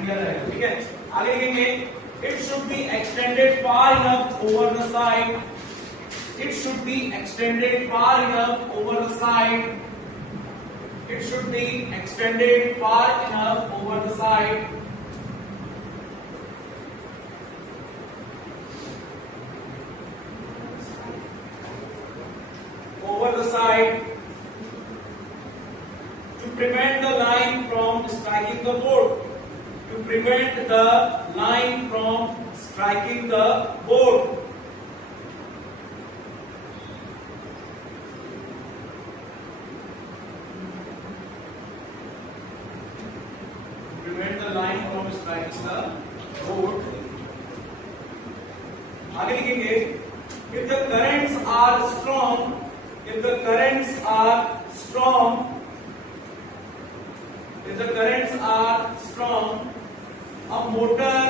Media रहेगा, ठीक है। आगे लिखेंगे it should be extended far enough over the side, it should be extended far enough over the side, it should be extended far enough over the side, over the side to prevent the line from striking the board, to prevent the line from striking the board. Prevent the line from striking the board. आगे लिखेंगे if the currents are strong, if the currents are strong, if the currents are strong, a motor